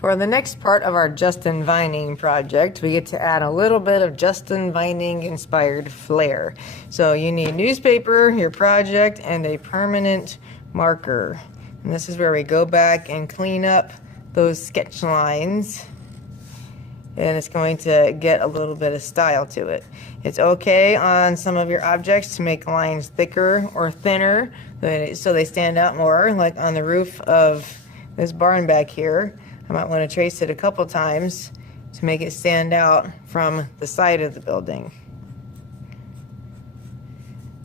For the next part of our Justin Vining project, we get to add a little bit of Justin Vining inspired flair. So you need newspaper, your project, and a permanent marker. And this is where we go back and clean up those sketch lines. And it's going to get a little bit of style to it. It's okay on some of your objects to make lines thicker or thinner so they stand out more, like on the roof of this barn back here. I might want to trace it a couple times to make it stand out from the side of the building.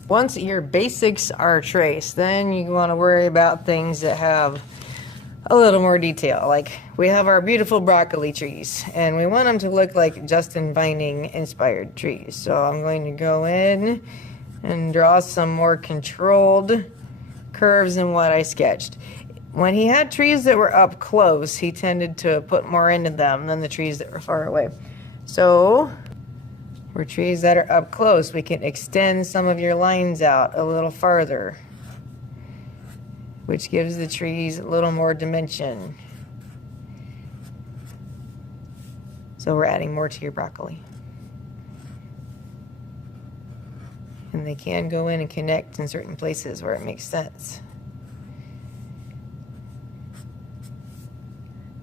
Once your basics are traced, then you want to worry about things that have a little more detail. Like we have our beautiful broccoli trees, and we want them to look like Justin Vining inspired trees. So I'm going to go in and draw some more controlled curves than what I sketched. When he had trees that were up close, he tended to put more into them than the trees that were far away. So for trees that are up close, we can extend some of your lines out a little farther, which gives the trees a little more dimension. So we're adding more to your broccoli. And they can go in and connect in certain places where it makes sense.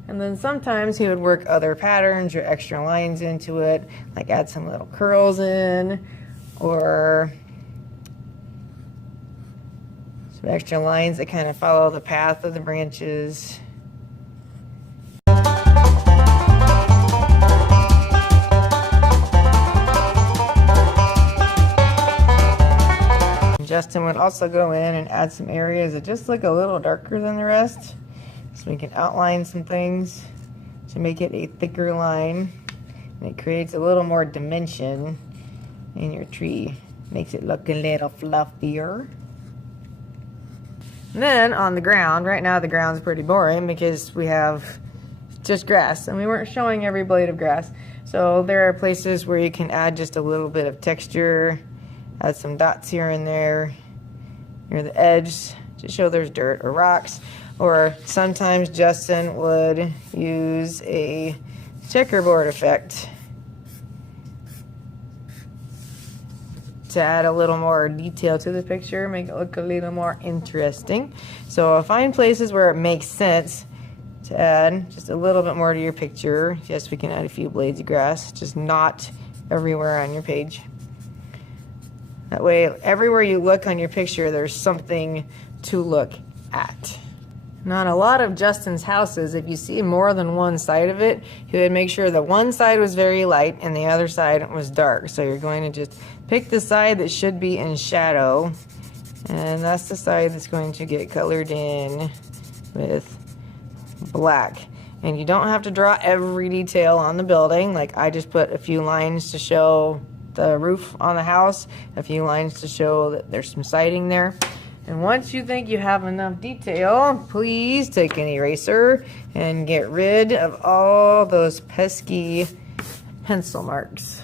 And then sometimes he would work other patterns or extra lines into it, like add some little curls in, or some extra lines that kind of follow the path of the branches. Justin would also go in and add some areas that just look a little darker than the rest, so we can outline some things to make it a thicker line. And it creates a little more dimension in your tree. Makes it look a little fluffier. And then on the ground, right now the ground's pretty boring because we have just grass, and we weren't showing every blade of grass. So there are places where you can add just a little bit of texture, add some dots here and there near the edge to show there's dirt or rocks. Or sometimes Justin would use a checkerboard effect to add a little more detail to the picture, make it look a little more interesting. So I'll find places where it makes sense to add just a little bit more to your picture. Yes, we can add a few blades of grass, just not everywhere on your page. That way, everywhere you look on your picture, there's something to look at. Now, on a lot of Justin's houses, if you see more than one side of it, he would make sure that one side was very light and the other side was dark. So you're going to just pick the side that should be in shadow, and that's the side that's going to get colored in with black. And you don't have to draw every detail on the building. Like I just put a few lines to show the roof on the house, a few lines to show that there's some siding there. And once you think you have enough detail, please take an eraser and get rid of all those pesky pencil marks.